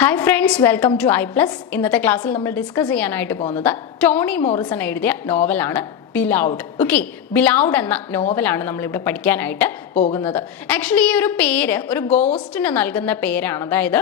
Hi friends, welcome to I plus. ഇന്നത്തെ ക്ലാസ്സിൽ നമ്മൾ ഡിസ്കസ് ചെയ്യാനായിട്ട് പോകുന്നത് ടോണി മോറിസൺ എഴുതിയ നോവലാണ് ബിലൗഡ്. ഓക്കെ, ബിലൗഡ് എന്ന നോവലാണ് നമ്മളിവിടെ പഠിക്കാനായിട്ട് പോകുന്നത്. ആക്ച്വലി ഈ ഒരു പേര് ഒരു ഗോസ്റ്റിന് നൽകുന്ന പേരാണ്. അതായത്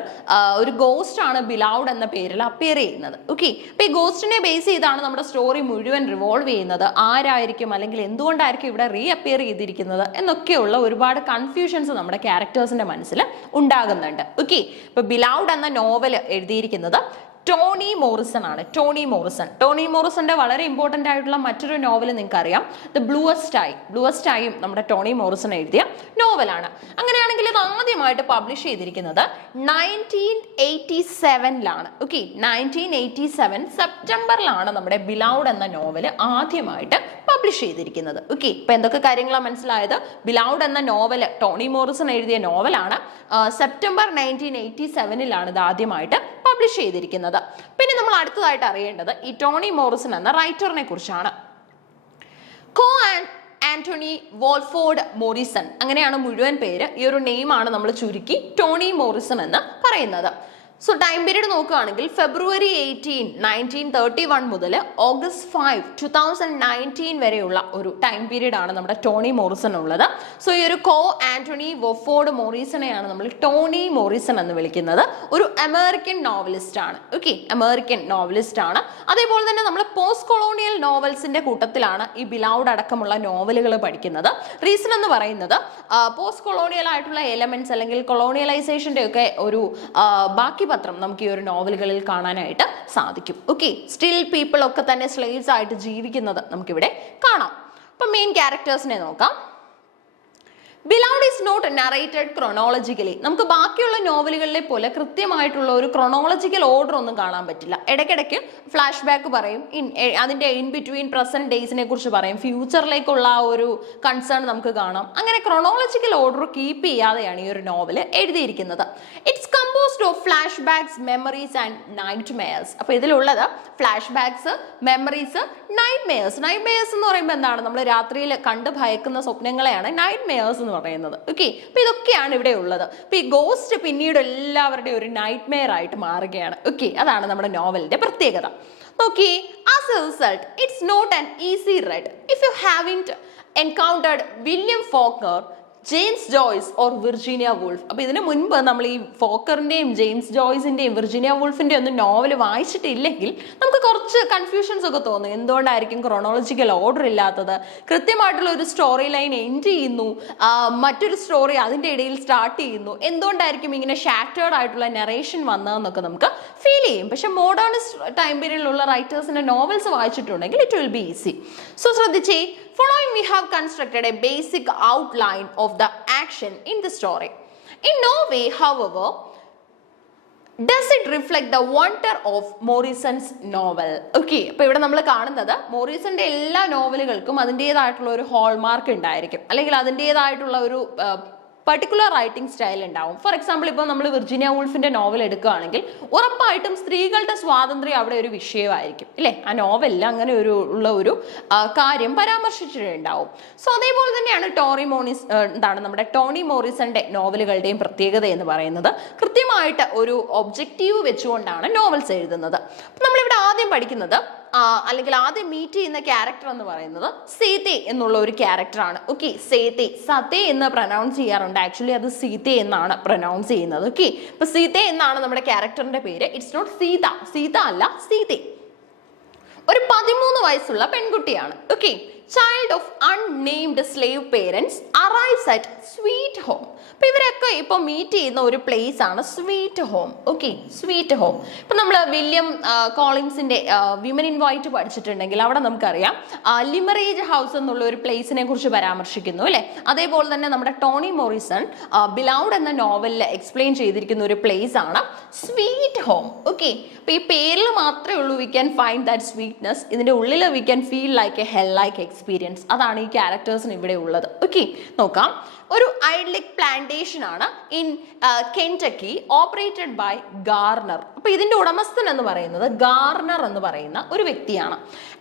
ഒരു ഗോസ്റ്റ് ആണ് ബിലൗഡ് എന്ന പേരിൽ അപ്പിയർ ചെയ്യുന്നത്. ഓക്കെ, അപ്പൊ ഈ ഗോസ്റ്റിനെ ബേസ് ചെയ്താണ് നമ്മുടെ സ്റ്റോറി മുഴുവൻ റിവോൾവ് ചെയ്യുന്നത്. ആരായിരിക്കും അല്ലെങ്കിൽ എന്തുകൊണ്ടായിരിക്കും ഇവിടെ റീ അപ്പിയർ ചെയ്തിരിക്കുന്നത് എന്നൊക്കെയുള്ള ഒരുപാട് കൺഫ്യൂഷൻസ് നമ്മുടെ ക്യാരക്ടേഴ്സിന്റെ മനസ്സിൽ ഉണ്ടാകുന്നുണ്ട്. ഓക്കെ, ഇപ്പൊ ബിലൗഡ് എന്ന നോവൽ എഴുതിയിരിക്കുന്നത് ടോണി മോറിസൺ ആണ്. ടോണി മോറിസന്റെ വളരെ ഇമ്പോർട്ടന്റ് ആയിട്ടുള്ള മറ്റൊരു നോവൽ നിങ്ങൾക്ക് അറിയാം, ദ ബ്ലൂവസ്റ്റ് ഐയും നമ്മുടെ ടോണി മോറിസൺ എഴുതിയ നോവലാണ്. അങ്ങനെയാണെങ്കിൽ ഇത് ആദ്യമായിട്ട് പബ്ലിഷ് ചെയ്തിരിക്കുന്നത് 1987 ഓക്കെ, 1987 സെപ്റ്റംബറിലാണ് നമ്മുടെ ബിലൗഡ് എന്ന നോവൽ ആദ്യമായിട്ട് പബ്ലിഷ് ചെയ്തിരിക്കുന്നത്. ഓക്കെ, ഇപ്പൊ എന്തൊക്കെ കാര്യങ്ങളാണ് മനസ്സിലായത്? ബിലൗഡ് എന്ന നോവൽ ടോണി മോറിസൺ എഴുതിയ നോവലാണ്. സെപ്റ്റംബർ 1987 ഇത് ആദ്യമായിട്ട് പബ്ലിഷ് ചെയ്തിരിക്കുന്നത്. പിന്നെ നമ്മൾ അടുത്തതായിട്ട് അറിയേണ്ടത് ഈ ടോണി മോറിസൺ എന്ന റൈറ്ററിനെ കുറിച്ചാണ്. ആന്റണി വോൾഫോർഡ് മോറിസൺ, അങ്ങനെയാണ് മുഴുവൻ പേര്. ഈ ഒരു നെയിമാണ് നമ്മൾ ചുരുക്കി ടോണി മോറിസൺ എന്ന് പറയുന്നത്. സോ ടൈം പീരീഡ് നോക്കുകയാണെങ്കിൽ ഫെബ്രുവരി 18, 1931 മുതൽ ഓഗസ്റ്റ് 5, 2019 വരെയുള്ള ഒരു ടൈം പീരീഡ് ആണ് നമ്മുടെ ടോണി മോറിസൺ ഉള്ളത്. സോ ഈ ഒരു ആന്റണി വോൾഫോർഡ് മോറിസണെയാണ് നമ്മൾ ടോണി മോറിസൺ എന്ന് വിളിക്കുന്നത്. ഒരു അമേരിക്കൻ നോവലിസ്റ്റ് ആണ്. ഓക്കെ, അമേരിക്കൻ നോവലിസ്റ്റ് ആണ്. അതേപോലെ തന്നെ നമ്മൾ പോസ്റ്റ് കൊളോണിയൽ നോവൽസിന്റെ കൂട്ടത്തിലാണ് ഈ ബിലൗഡ് അടക്കമുള്ള നോവലുകൾ പഠിക്കുന്നത്. റീസൺ എന്ന് പറയുന്നത് പോസ്റ്റ് കൊളോണിയൽ ആയിട്ടുള്ള എലമെന്റ്സ് അല്ലെങ്കിൽ കൊളോണിയലൈസേഷന്റെ ഒക്കെ ഒരു ബാക്കി പത്രം നമുക്ക് ഈ ഒരു നോവലുകളിൽ കാണാനായിട്ട് സാധിക്കും. ഓക്കെ, സ്റ്റിൽ പീപ്പിൾ ഒക്കെ തന്നെ സ്ലേവ്സ് ആയിട്ട് ജീവിക്കുന്നത് നമുക്കിവിടെ കാണാം. അപ്പൊ മെയിൻ ക്യാരക്ടേഴ്സിനെ നോക്കാം. Beloved is not narrated chronologically. നമുക്ക് ബാക്കിയുള്ള നോവലുകളിലെ പോലെ കൃത്യമായിട്ടുള്ള ഒരു ക്രോണോളജിക്കൽ ഓർഡർ ഒന്നും കാണാൻ പറ്റില്ല. ഇടയ്ക്കിടയ്ക്ക് ഫ്ലാഷ് ബാക്ക് പറയും, അതിന്റെ ഇൻ ബിറ്റ്വീൻ പ്രസന്റ് ഡേയ്സിനെ കുറിച്ച് പറയും, ഫ്യൂച്ചറിലേക്കുള്ള ഒരു കൺസേൺ നമുക്ക് കാണാം. അങ്ങനെ ക്രോണോളജിക്കൽ ഓർഡർ കീപ്പ് ചെയ്യാതെയാണ് ഈ ഒരു നോവൽ എഴുതിയിരിക്കുന്നത്. It's composed of flashbacks, memories and nightmares. അപ്പൊ ഇതിലുള്ളത് flashbacks, memories, nightmares. Nightmares എന്ന് പറയുമ്പോൾ എന്താണ്? നമ്മൾ രാത്രിയിൽ കണ്ട് ഭയക്കുന്ന സ്വപ്നങ്ങളെയാണ് നൈറ്റ് മെയർസ് എന്ന് പറയുന്നത്. ഓക്കെ, അപ്പൊ ഇതൊക്കെയാണ് ഇവിടെ ഉള്ളത്. അപ്പൊ ഈ ഗോസ്റ്റ് പിന്നീട് എല്ലാവരുടെയും ഒരു നൈറ്റ് മെയർ ആയിട്ട് മാറുകയാണ്. ഓക്കെ, അതാണ് നമ്മുടെ നോവലിന്റെ പ്രത്യേകത. നോക്കി, as a result it's not an easy ride if you haven't encountered William Faulkner, James Joyce or Virginia Woolf. അപ്പൊ ഇതിനു മുൻപ് നമ്മൾ ഈ ഫോക്കറിന്റെയും ജെയിംസ് ജോയ്സിന്റെയും വിർജീനിയ വൂൾഫിന്റെയും ഒന്നും നോവൽ വായിച്ചിട്ടില്ലെങ്കിൽ നമുക്ക് കുറച്ച് കൺഫ്യൂഷൻസ് ഒക്കെ തോന്നും. എന്തുകൊണ്ടായിരിക്കും ക്രോണോളജിക്കൽ ഓർഡർ ഇല്ലാത്തത്? കൃത്യമായിട്ടുള്ള ഒരു സ്റ്റോറി ലൈൻ എൻഡ് ചെയ്യുന്നു, മറ്റൊരു സ്റ്റോറി അതിന്റെ ഇടയിൽ സ്റ്റാർട്ട് ചെയ്യുന്നു. എന്തുകൊണ്ടായിരിക്കും ഇങ്ങനെ ഷാറ്റേർഡ് ആയിട്ടുള്ള നറേഷൻ വന്നതെന്നൊക്കെ നമുക്ക് ഫീൽ ചെയ്യും. പക്ഷെ മോഡേണിസ്റ്റ് ടൈം പീരീഡിലുള്ള റൈറ്റേഴ്സിന്റെ നോവൽസ് വായിച്ചിട്ടുണ്ടെങ്കിൽ it will be easy. So ശ്രദ്ധിച്ചേ, following we have constructed a basic outline of the action in the story. In no way, however, does it reflect the wonder of Morrison's novel. Okay, അപ്പോൾ ഇവിടെ നമ്മൾ കാണുന്നത് മോറിസന്റെ എല്ലാ നോവലുകൾക്കും അതിൻ്റെതായിട്ടുള്ള ഒരു hallmark ഉണ്ടായിരിക്കും, അല്ലെങ്കിൽ അതിൻ്റെതായിട്ടുള്ള ഒരു പർട്ടിക്കുലർ റൈറ്റിംഗ് സ്റ്റൈൽ ഉണ്ടാവും. ഫോർ എക്സാമ്പിൾ, ഇപ്പോൾ നമ്മൾ വിർജീനിയ വൂൾഫിന്റെ നോവൽ എടുക്കുകയാണെങ്കിൽ ഉറപ്പായിട്ടും സ്ത്രീകളുടെ സ്വാതന്ത്ര്യം അവിടെ ഒരു വിഷയമായിരിക്കും, ഇല്ലേ? ആ നോവലിൽ അങ്ങനെ ഒരു കാര്യം പരാമർശിച്ചിട്ടുണ്ടാവും. സോ അതേപോലെ തന്നെയാണ് നമ്മുടെ ടോണി മോറിസന്റെ നോവലുകളുടെയും പ്രത്യേകത എന്ന് പറയുന്നത്. കൃത്യമായിട്ട് ഒരു ഒബ്ജക്റ്റീവ് വെച്ചുകൊണ്ടാണ് നോവൽസ് എഴുതുന്നത്. നമ്മളിവിടെ ആദ്യം പഠിക്കുന്നത് അല്ലെങ്കിൽ ആദ്യം മീറ്റ് ചെയ്യുന്ന ക്യാരക്ടർ എന്ന് പറയുന്നത് സീതെ എന്നുള്ള ഒരു ക്യാരക്ടറാണ്. ഓക്കെ, സതേ എന്ന് പ്രൊനൗൺസ് ചെയ്യാറുണ്ട്. ആക്ച്വലി അത് സീതെ എന്നാണ് പ്രൊനൗൺസ് ചെയ്യുന്നത്. ഓക്കെ, ഇപ്പൊ സീതെ എന്നാണ് നമ്മുടെ ക്യാരക്ടറിന്റെ പേര്. ഇറ്റ്സ് നോട്ട് സീത അല്ല, സീതെ. ഒരു 13 വയസ്സുള്ള പെൺകുട്ടിയാണ്. Okay, child of unnamed slave parents arrives at sweet home. അപ്പൊ ഇവരൊക്കെ ഇപ്പൊ മീറ്റ് ചെയ്യുന്ന ഒരു പ്ലേസ് ആണ് sweet home. Okay, sweet home. ഇപ്പൊ നമ്മൾ വില്യം കോളിൻസിന്റെ വിമൻ ഇൻ വൈറ്റ് പഠിച്ചിട്ടുണ്ടെങ്കിൽ അവിടെ നമുക്കറിയാം ലിമറേജ് ഹൗസ് എന്നുള്ള ഒരു പ്ലേസിനെ കുറിച്ച് പരാമർശിക്കുന്നു, അല്ലെ? അതേപോലെ തന്നെ നമ്മുടെ ടോണി മോറിസൺ ബിലൗഡ് എന്ന നോവലിൽ എക്സ്പ്ലെയിൻ ചെയ്തിരിക്കുന്ന ഒരു പ്ലേസ് ആണ് സ്വീറ്റ് ഹോം. ഓക്കെ, അപ്പൊ ഈ പേരിൽ മാത്രമേ ഉള്ളൂ we can find that sweetness. ഇതിന്റെ ഉള്ളിൽ we can feel like a hell like experience. അതാണ് ഈ ക്യാരക്ടേഴ്സിന് ഇവിടെ ഉള്ളത്. ഓക്കെ, നോക്കാം. ഒരു ഐഡ്ലിക് പ്ലാന്റേഷൻ ആണ് in Kentucky, operated by Garner. അപ്പൊ ഇതിന്റെ ഉടമസ്ഥൻ എന്ന് പറയുന്നത് ഗാർണർ എന്ന് പറയുന്ന ഒരു വ്യക്തിയാണ്.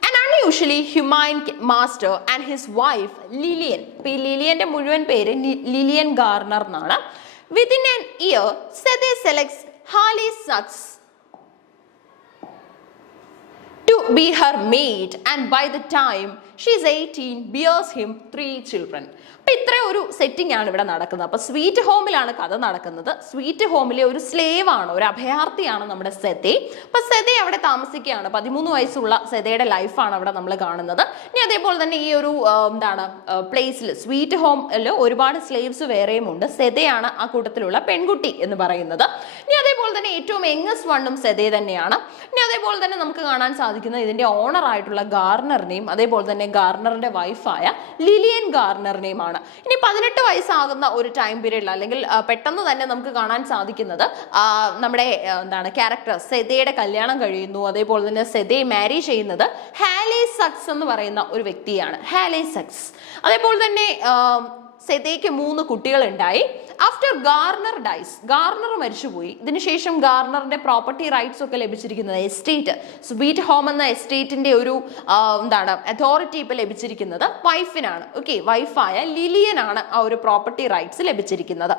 An unusually humane master and his wife Lillian. ഇപ്പൊ ഈ ലിലിയന്റെ മുഴുവൻ പേര് ലിലിയൻ ഗാർണർ എന്നാണ്. Within an year, Sede selects Hali sucks to be her maid, and by the time she's 18 bears him 3 children. അപ്പൊ ഇത്ര ഒരു സെറ്റിംഗ് ആണ് ഇവിടെ നടക്കുന്നത്. അപ്പൊ സ്വീറ്റ് ഹോമിലാണ് കഥ നടക്കുന്നത്. സ്വീറ്റ് ഹോമിലെ ഒരു സ്ലേവ് ആണ്, ഒരു അഭയാർത്ഥിയാണ് നമ്മുടെ സെതെ. അപ്പൊ സെതെ അവിടെ താമസിക്കുകയാണ്. 13 വയസ്സുള്ള സെതയുടെ ലൈഫാണ് അവിടെ നമ്മൾ കാണുന്നത്. ഇനി അതേപോലെ തന്നെ ഈ ഒരു പ്ലേസിൽ സ്വീറ്റ് ഹോമിൽ ഒരുപാട് സ്ലേവ്സ് വേറെയും ഉണ്ട്. സെതയാണ് ആ കൂട്ടത്തിലുള്ള പെൺകുട്ടി എന്ന് പറയുന്നത്. ഇനി അതേപോലെ തന്നെ ഏറ്റവും യങ്ങസ്റ്റ് വണ്ണും സെതെ തന്നെയാണ്. ഇനി അതേപോലെ തന്നെ നമുക്ക് കാണാൻ സാധിക്കുന്നത് ഇതിന്റെ ഓണർ ആയിട്ടുള്ള ഗാർണറിനെയും അതേപോലെ തന്നെ ഗാർണറിന്റെ വൈഫായ ലിലിയൻ ഗാർണറിനെയും ആണ്. ഇനി 18 വയസ്സാകുന്ന ഒരു ടൈം പീരീഡിൽ അല്ലെങ്കിൽ പെട്ടെന്ന് തന്നെ നമുക്ക് കാണാൻ സാധിക്കുന്നത് നമ്മുടെ ക്യാരക്ടർ സെതയുടെ കല്യാണം കഴിയുന്നു. അതേപോലെ തന്നെ സെതയെ മാരി ചെയ്യുന്നത് ഹാലി സക്സ് എന്ന് പറയുന്ന ഒരു വ്യക്തിയാണ്. ഹാലി സക്സ്. അതേപോലെ തന്നെ സെതയ്ക്ക് 3 കുട്ടികൾ ഉണ്ടായി. ആഫ്റ്റർ ഗാർണർ ഡൈസ്, ഗാർണർ മരിച്ചുപോയി. ഇതിനുശേഷം ഗാർണറിന്റെ പ്രോപ്പർട്ടി റൈറ്റ്സ് ഒക്കെ ലഭിച്ചിരിക്കുന്നത് എസ്റ്റേറ്റ്, സ്വീറ്റ് ഹോം എന്ന എസ്റ്റേറ്റിന്റെ ഒരു അതോറിറ്റി ഇപ്പൊ ലഭിച്ചിരിക്കുന്നത് വൈഫിനാണ്. ഓക്കെ, വൈഫായ ലിലിയനാണ് ആ ഒരു പ്രോപ്പർട്ടി റൈറ്റ്സ് ലഭിച്ചിരിക്കുന്നത്.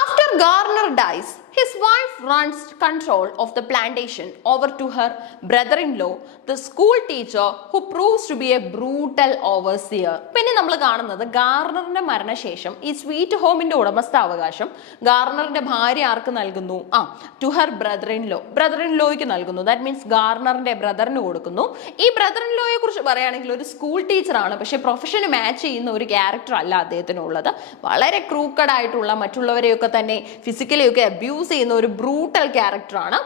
After Garner dies, his wife runs control of the plantation over to her brother-in-law, the school teacher who proves to be a brutal overseer. പിന്നെ നമ്മൾ കാണുന്നത് ഗാർണറിന്റെ മരണശേഷം ഈ സ്വീറ്റ് ഹോമിന്റെ ഉടമസ്ഥാവകാശം ഗാർണറിന്റെ ഭാര്യ ആർക്ക് നൽകുന്നു? ടു ഹർ ബ്രദർ-ഇൻ-ലോയ്ക്ക് നൽകുന്നു. ദാറ്റ് മീൻസ് ഗാർണറിന്റെ ബ്രദറിന് കൊടുക്കുന്നു. ഈ ബ്രദർ-ഇൻ-ലോയെ കുറിച്ച് പറയുകയാണെങ്കിൽ ഒരു സ്കൂൾ ടീച്ചറാണ്, പക്ഷെ പ്രൊഫഷന് മാച്ച് ചെയ്യുന്ന ഒരു ക്യാരക്ടർ അല്ല അദ്ദേഹത്തിനുള്ളത്. വളരെ ക്രൂക്കഡ് ആയിട്ടുള്ള, മറ്റുള്ളവരെയൊക്കെ തന്നെ ഫിസിക്കലി ഒക്കെ അബ്യൂസ് ചെയ്യുന്ന ഒരു ബ്രൂട്ടൽ ക്യാരക്ടറാണ്.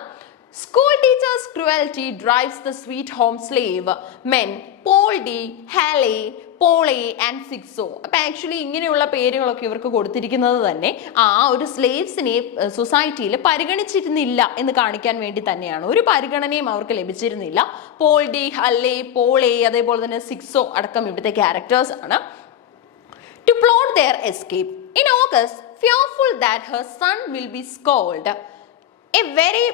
Schoolteacher's cruelty drives the Sweet Home slave men Paul D, Halle, Polly and Sixo. അപ്പൊ ആക്ച്വലി ഇങ്ങനെയുള്ള പേരുകളൊക്കെ ഇവർക്ക് കൊടുത്തിരിക്കുന്നത് തന്നെ ആ ഒരു സ്ലേവ്സിനെ സൊസൈറ്റിയിൽ പരിഗണിച്ചിരുന്നില്ല എന്ന് കാണിക്കാൻ വേണ്ടി തന്നെയാണ്. ഒരു പരിഗണനയും അവർക്ക് ലഭിച്ചിരുന്നില്ല. പോൾ ഡി, ഹല്ലെ, പോളി, അതേപോലെ തന്നെ സിക്സോ അടക്കം ഇവിടുത്തെ ക്യാരക്ടേഴ്സ് ആണ്. To plot their escape, in August, fearful that her son will be scalded, a very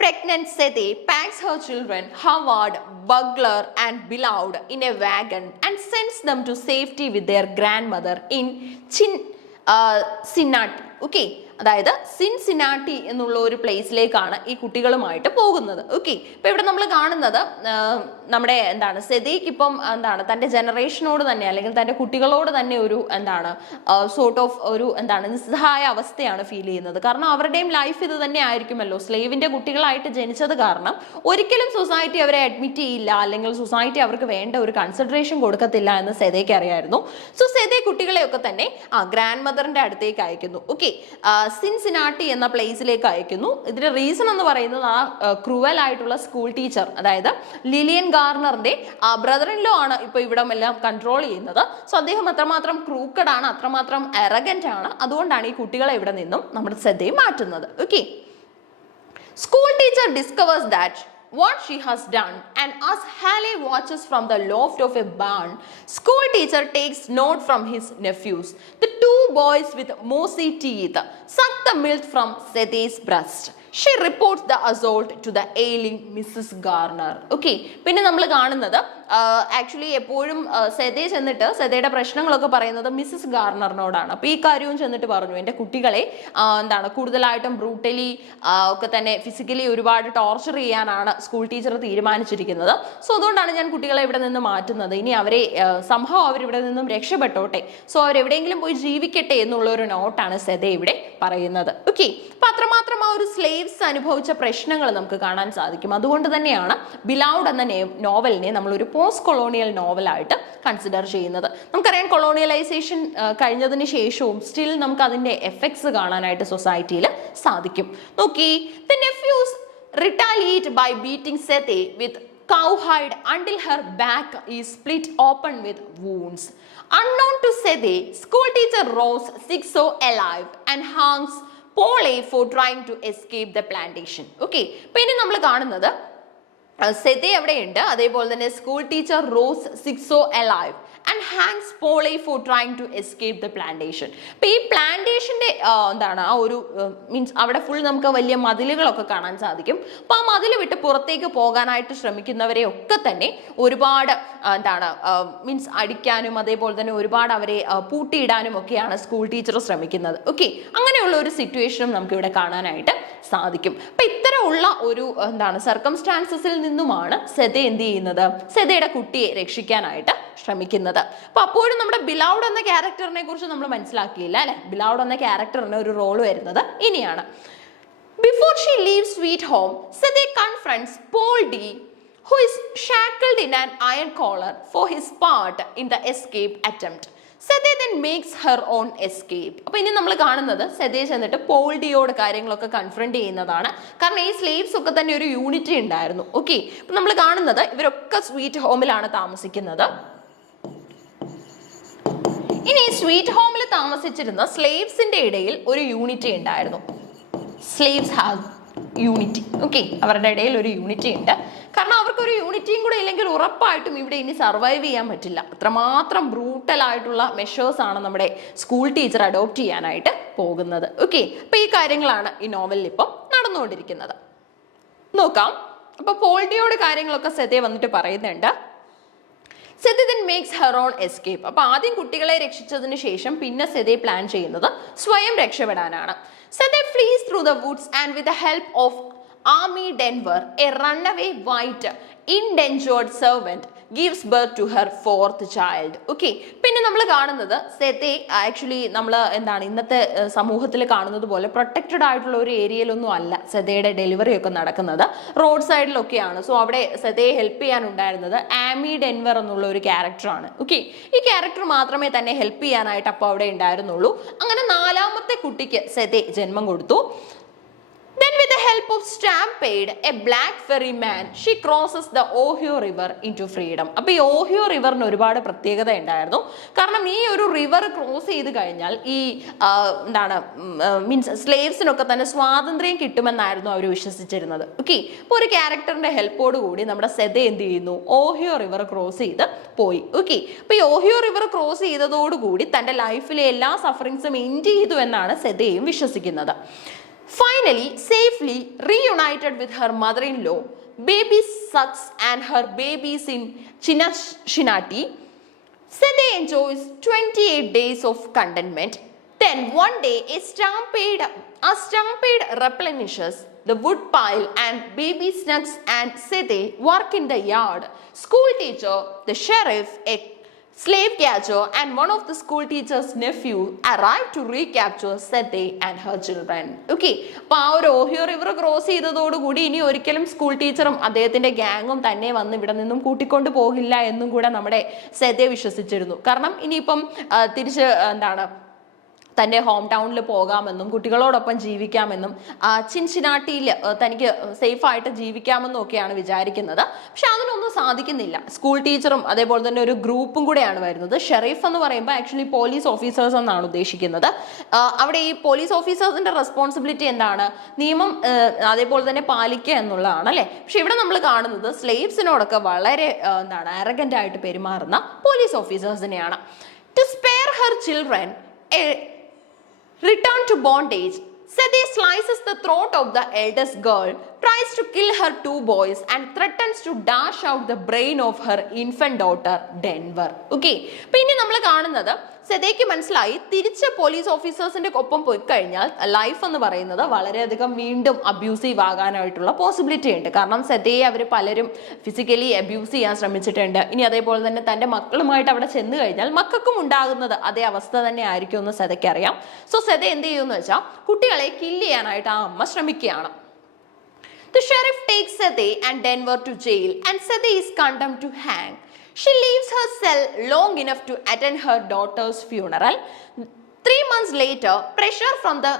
pregnant Sede packs her children, Howard, Bugler and Beloved, in a wagon and sends them to safety with their grandmother in Cincinnati. Okay, അതായത് സിൻസിനാട്ടി എന്നുള്ള ഒരു പ്ലേസിലേക്കാണ് ഈ കുട്ടികളുമായിട്ട് പോകുന്നത്. Okay, ഇപ്പൊ ഇവിടെ നമ്മൾ കാണുന്നത് നമ്മുടെ സെതയ്ക്ക് ഇപ്പം തന്റെ ജനറേഷനോട് തന്നെ അല്ലെങ്കിൽ തന്റെ കുട്ടികളോട് തന്നെ ഒരു സോർട്ട് ഓഫ് ഒരു നിസ്സഹായ അവസ്ഥയാണ് ഫീൽ ചെയ്യുന്നത്. കാരണം അവരുടെയും ലൈഫ് ഇത് തന്നെ ആയിരിക്കുമല്ലോ. സ്ലേവിന്റെ കുട്ടികളായിട്ട് ജനിച്ചത് കാരണം ഒരിക്കലും സൊസൈറ്റി അവരെ അഡ്മിറ്റ് ചെയ്യില്ല, അല്ലെങ്കിൽ സൊസൈറ്റി അവർക്ക് വേണ്ട ഒരു കൺസിഡറേഷൻ കൊടുക്കത്തില്ല എന്ന് സെതയ്ക്ക് അറിയായിരുന്നു. സോ സെതേ കുട്ടികളെയൊക്കെ തന്നെ ഗ്രാൻഡ് മദറിന്റെ അടുത്തേക്ക് അയക്കുന്നു. ഓക്കെ, സിൻസിനാട്ടി എന്ന പ്ലേസിലേക്ക് അയക്കുന്നു. ഇതിന്റെ റീസൺ എന്ന് പറയുന്നത് ആ ക്രൂവൽ ആയിട്ടുള്ള സ്കൂൾ ടീച്ചർ, അതായത് ലിലിയൻ ഗാർണറിന്റെ ബ്രദർ-ഇൻ-ലോ ആണ് ഇപ്പൊ ഇവിടം എല്ലാം കൺട്രോൾ ചെയ്യുന്നത്. സോ അദ്ദേഹം അത്രമാത്രം ക്രൂക്കഡ് ആണ്, അത്രമാത്രം അറഗന്റ് ആണ്. അതുകൊണ്ടാണ് ഈ കുട്ടികളെ ഇവിടെ നിന്നും നമ്മുടെ ശ്രദ്ധയെ മാറ്റുന്നത്. Okay, school teacher discovers that what she has done, and as Halle watches from the loft of a barn, school teacher takes note from his nephews. The 2 boys with mossy teeth suck the milk from Sethe's breast. She reports the assault to the ailing Mrs. Garner. Okay, പിന്നെ നമ്മൾ കാണുന്നത് actually എപ്പോഴും സെതെ ചെന്നിട്ട് സെതയുടെ പ്രശ്നങ്ങളൊക്കെ പറയുന്നത് Mrs ഗാർണറിനോടാണ്. അപ്പൊ ഈ കാര്യവും ചെന്നിട്ട് പറഞ്ഞു, എൻ്റെ കുട്ടികളെ കൂടുതലായിട്ടും ബ്രൂട്ടലി ഒക്കെ തന്നെ ഫിസിക്കലി ഒരുപാട് ടോർച്ചർ ചെയ്യാനാണ് സ്കൂൾ ടീച്ചർ തീരുമാനിച്ചിരിക്കുന്നത്. സോ അതുകൊണ്ടാണ് ഞാൻ കുട്ടികളെ ഇവിടെ നിന്ന് മാറ്റുന്നത്. ഇനി അവരെ സംഭവം അവരിവിടെ നിന്നും രക്ഷപ്പെട്ടോട്ടെ, സോ അവരെവിടെയെങ്കിലും പോയി ജീവിക്കട്ടെ എന്നുള്ള ഒരു നോട്ടാണ് സെത ഇവിടെ പറയുന്നത്. ഓക്കെ, അപ്പൊ അത്രമാത്രം ആ ഒരു സ്ലേവ്സ് അനുഭവിച്ച പ്രശ്നങ്ങൾ നമുക്ക് കാണാൻ സാധിക്കും. അതുകൊണ്ട് തന്നെയാണ് ബിലൗഡ് എന്ന നോവലിനെ നമ്മളൊരു പോസ്റ്റ് കൊളോണിയൽ നോവലായിട്ട് കൺസിഡർ ചെയ്യുന്നത്. നമുക്കറിയാം, കൊളോണിയലൈസേഷൻ കഴിഞ്ഞതിന് ശേഷവും സ്റ്റിൽ നമുക്ക് അതിന്റെ എഫക്ട്സ് കാണാനായിട്ട് സൊസൈറ്റിയിൽ സാധിക്കും. നോക്കി, the nephews retaliate by beating Sethe with cowhide until her back is split open with wounds. Unknown to Sethe, school teacher Rose seeks so alive and hangs Polly for trying to escape the plantation. Okay, പിന്നെ നമ്മൾ കാണുന്നത് സെതെ എവിടെയുണ്ട്, അതേപോലെ തന്നെ schoolteacher roasts Sixo alive and hangs Polly for trying to escape the plantation. അപ്പോൾ ഈ പ്ലാന്റേഷന്റെ എന്താണ് ആ ഒരു മീൻസ് അവിടെ ഫുൾ നമുക്ക് വലിയ മതിലുകളൊക്കെ കാണാൻ സാധിക്കും. അപ്പൊ ആ മതിൽ വിട്ട് പുറത്തേക്ക് പോകാനായിട്ട് ശ്രമിക്കുന്നവരെ ഒക്കെ തന്നെ ഒരുപാട് എന്താണ് മീൻസ് അടിക്കാനും അതേപോലെ തന്നെ ഒരുപാട് അവരെ പൂട്ടിയിടാനും ഒക്കെയാണ് സ്കൂൾ ടീച്ചർ ശ്രമിക്കുന്നത്. ഓക്കെ, അങ്ങനെയുള്ള ഒരു സിറ്റുവേഷനും നമുക്ക് ഇവിടെ കാണാനായിട്ട് സാധിക്കും. അപ്പൊ ഇത്തരമുള്ള ഒരു എന്താണ് സർക്കംസ്റ്റാൻസസിൽ നിന്നുമാണ് സെത എന്ത് ചെയ്യുന്നത്, സെതയുടെ കുട്ടിയെ രക്ഷിക്കാനായിട്ട് ശ്രമിക്കുന്നത്. അപ്പൊ അപ്പോഴും നമ്മുടെ ബിലൗഡ് എന്ന ക്യാരക്ടറിനെ കുറിച്ച് നമ്മൾ മനസ്സിലാക്കിയില്ല അല്ലെ. ബിലൗഡ് എന്ന ക്യാരക്ടറിന് ഒരു റോൾ വരുന്നത് ഇനിയാണ്. Before she leaves sweet home, Sede confronts Paul D, who is shackled in an iron collar for his part in the escape attempt. സെതെ then makes her own escape. അപ്പൊ ഇനി നമ്മൾ കാണുന്നത് സെതെ ചെന്നിട്ട് പോൾ ഡിയോട് കാര്യങ്ങളൊക്കെ കൺഫ്രണ്ട് ചെയ്യുന്നതാണ്. കാരണം ഈ സ്ലേവ്സ് ഒക്കെ തന്നെ ഒരു യൂണിറ്റി ഉണ്ടായിരുന്നു. ഓക്കെ, അപ്പൊ നമ്മൾ കാണുന്നത് ഇവരൊക്കെ സ്വീറ്റ് ഹോമിലാണ് താമസിക്കുന്നത്. ഇനി സ്വീറ്റ് ഹോമിൽ താമസിച്ചിരുന്ന സ്ലേവ്സിന്റെ ഇടയിൽ ഒരു യൂണിറ്റി ഉണ്ടായിരുന്നു. Slaves have unity. ഓക്കെ, അവരുടെ ഇടയിൽ ഒരു യൂണിറ്റി ഉണ്ട്. കാരണം അവർക്ക് ഒരു യൂണിറ്റിയും കൂടെ ഇല്ലെങ്കിൽ ഉറപ്പായിട്ടും ഇവിടെ ഇനി സർവൈവ് ചെയ്യാൻ പറ്റില്ല. അത്രമാത്രം ബ്രൂട്ടൽ ആയിട്ടുള്ള മെഷേഴ്സ് ആണ് നമ്മുടെ സ്കൂൾ ടീച്ചർ അഡോപ്റ്റ് ചെയ്യാനായിട്ട് പോകുന്നത്. ഓക്കെ, അപ്പൊ ഈ കാര്യങ്ങളാണ് ഈ നോവലിൽ ഇപ്പം നടന്നുകൊണ്ടിരിക്കുന്നത്. നോക്കാം. അപ്പൊ പോൾഡിയോട് കാര്യങ്ങളൊക്കെ സെതെ വന്നിട്ട് പറയുന്നുണ്ട്. സെതെ then makes her own escape. അപ്പൊ ആദ്യം കുട്ടികളെ രക്ഷിച്ചതിന് ശേഷം പിന്നെ സെതെ പ്ലാൻ ചെയ്യുന്നത് സ്വയം രക്ഷപ്പെടാനാണ്. സെതെ flees through the woods and with the help of Army Denver, a runaway white indentured servant, gives birth to her fourth child. Okay, പിന്നെ നമ്മൾ കാണുന്നത് സെതെ ആക്ച്വലി നമ്മൾ എന്താണ് ഇന്നത്തെ സമൂഹത്തിൽ കാണുന്നത് പോലെ പ്രൊട്ടക്റ്റഡ് ആയിട്ടുള്ള ഒരു ഏരിയയിലൊന്നും അല്ല സെതയുടെ ഡെലിവറി ഒക്കെ നടക്കുന്നത്. റോഡ് സൈഡിലൊക്കെയാണ്. സോ അവിടെ സെതയെ ഹെൽപ്പ് ചെയ്യാനുണ്ടായിരുന്നത് ആമി ഡെൻവർ എന്നുള്ള ഒരു ക്യാരക്ടറാണ്. ഓക്കെ, ഈ ക്യാരക്ടർ മാത്രമേ തന്നെ ഹെൽപ്പ് ചെയ്യാനായിട്ട് അപ്പോൾ അവിടെ ഉണ്ടായിരുന്നുള്ളൂ. അങ്ങനെ 4ാമത്തെ കുട്ടിക്ക് സെതെ ജന്മം കൊടുത്തു. Then with the help of Stampede, a black ferryman, she crosses the Ohio River into freedom. അപ്പോൾ ഈ ഓഹിയോ റിവറിന് ഒരുപാട് പ്രത്യേകത ഉണ്ടായിരുന്നു. കാരണം ഈ ഒരു റിവർ ക്രോസ് ചെയ്ത് കഴിഞ്ഞാൽ ഈ എന്താണ് മീൻസ് സ്ലേവ്സിനൊക്കെ തന്നെ സ്വാതന്ത്ര്യം കിട്ടുമെന്നായിരുന്നു അവർ വിശ്വസിച്ചിരുന്നത്. ഓക്കെ, അപ്പോൾ ഒരു ക്യാരക്ടറിന്റെ ഹെൽപ്പോട് കൂടി നമ്മുടെ സെതെ എന്ത് ചെയ്യുന്നു, ഓഹിയോ റിവർ ക്രോസ് ചെയ്ത് പോയി. ഓക്കെ, അപ്പോൾ ഈ ഓഹിയോ റിവർ ക്രോസ് ചെയ്തതോടുകൂടി തൻ്റെ ലൈഫിലെ എല്ലാ സഫറിങ്സും എൻഡ് ചെയ്തു എന്നാണ് സെതെയും വിശ്വസിക്കുന്നത്. Finally, safely reunited with her mother-in-law, baby Suggs and her babies in Cincinnati, Sede enjoys 28 days of contentment. Then one day, a stampede replenishes the wood pile and baby Suggs and Sede work in the yard. School teacher, the sheriff, a slave catcher and one of the school teacher's nephew arrived to recapture Sede and her children. Okay, അപ്പോൾ ആ ഒരു Ohio river cross ചെയ്തതോടുകൂടി ഇനി ഒരിക്കലും school ടീച്ചറും അദ്ദേഹത്തിന്റെ ഗ്യാങ്ങും തന്നെ വന്ന് ഇവിടെ നിന്നും കൂട്ടിക്കൊണ്ട് പോകില്ല എന്നും കൂടെ നമ്മുടെ സെതെ വിശ്വസിച്ചിരുന്നു. കാരണം ഇനിയിപ്പം തിരിച്ച് എന്താണ് തൻ്റെ ഹോം ടൗണിൽ പോകാമെന്നും കുട്ടികളോടൊപ്പം ജീവിക്കാമെന്നും ചിൻസിനാട്ടിയിൽ തനിക്ക് സേഫായിട്ട് ജീവിക്കാമെന്നും ഒക്കെയാണ് വിചാരിക്കുന്നത്. പക്ഷെ അതിനൊന്നും സാധിക്കുന്നില്ല. സ്കൂൾ ടീച്ചറും അതേപോലെ തന്നെ ഒരു ഗ്രൂപ്പും കൂടെയാണ് വരുന്നത്. ഷെറീഫ് എന്ന് പറയുമ്പോൾ ആക്ച്വലി പോലീസ് ഓഫീസേഴ്സ് എന്നാണ് ഉദ്ദേശിക്കുന്നത്. അവിടെ ഈ പോലീസ് ഓഫീസേഴ്സിന്റെ റെസ്പോൺസിബിലിറ്റി എന്താണ്, നിയമം അതേപോലെ തന്നെ പാലിക്കുക എന്നുള്ളതാണ് അല്ലേ. പക്ഷെ ഇവിടെ നമ്മൾ കാണുന്നത് സ്ലേവ്സിനോടൊക്കെ വളരെ എന്താണ് അറഗന്റ് ആയിട്ട് പെരുമാറുന്ന പോലീസ് ഓഫീസേഴ്സിനെയാണ്. To spare her children return to bondage, Sede slices the throat of the eldest girl, tries to kill her 2 boys and threatens to dash out the brain of her infant daughter Denver. Okay, പിന്നെ നമ്മൾ കാണുന്നത് സെതയ്ക്ക് മനസ്സിലായി തിരിച്ച് police ഓഫീസേഴ്സിന്റെ ഒപ്പം പോയി കഴിഞ്ഞാൽ life എന്ന് പറയുന്നത് വളരെയധികം വീണ്ടും അബ്യൂസീവ് ആകാനായിട്ടുള്ള പോസിബിലിറ്റി ഉണ്ട്. കാരണം സെതയെ അവർ പലരും ഫിസിക്കലി അബ്യൂസ് ചെയ്യാൻ ശ്രമിച്ചിട്ടുണ്ട്. ഇനി അതേപോലെ തന്നെ തൻ്റെ മക്കളുമായിട്ട് അവിടെ ചെന്ന് കഴിഞ്ഞാൽ മക്കൾക്കും ഉണ്ടാകുന്നത് അതേ അവസ്ഥ തന്നെ ആയിരിക്കും എന്ന് സെതയ്ക്ക് അറിയാം. സോ സെത എന്ത് ചെയ്യുമെന്ന് വെച്ചാൽ കുട്ടികളെ കില്ല് ചെയ്യാനായിട്ട് ആ അമ്മ ശ്രമിക്കുകയാണ്. The sheriff takes Sede and Denver to jail and Sede is condemned to hang. She leaves her cell long enough to attend her daughter's funeral. 3 months later, pressure from the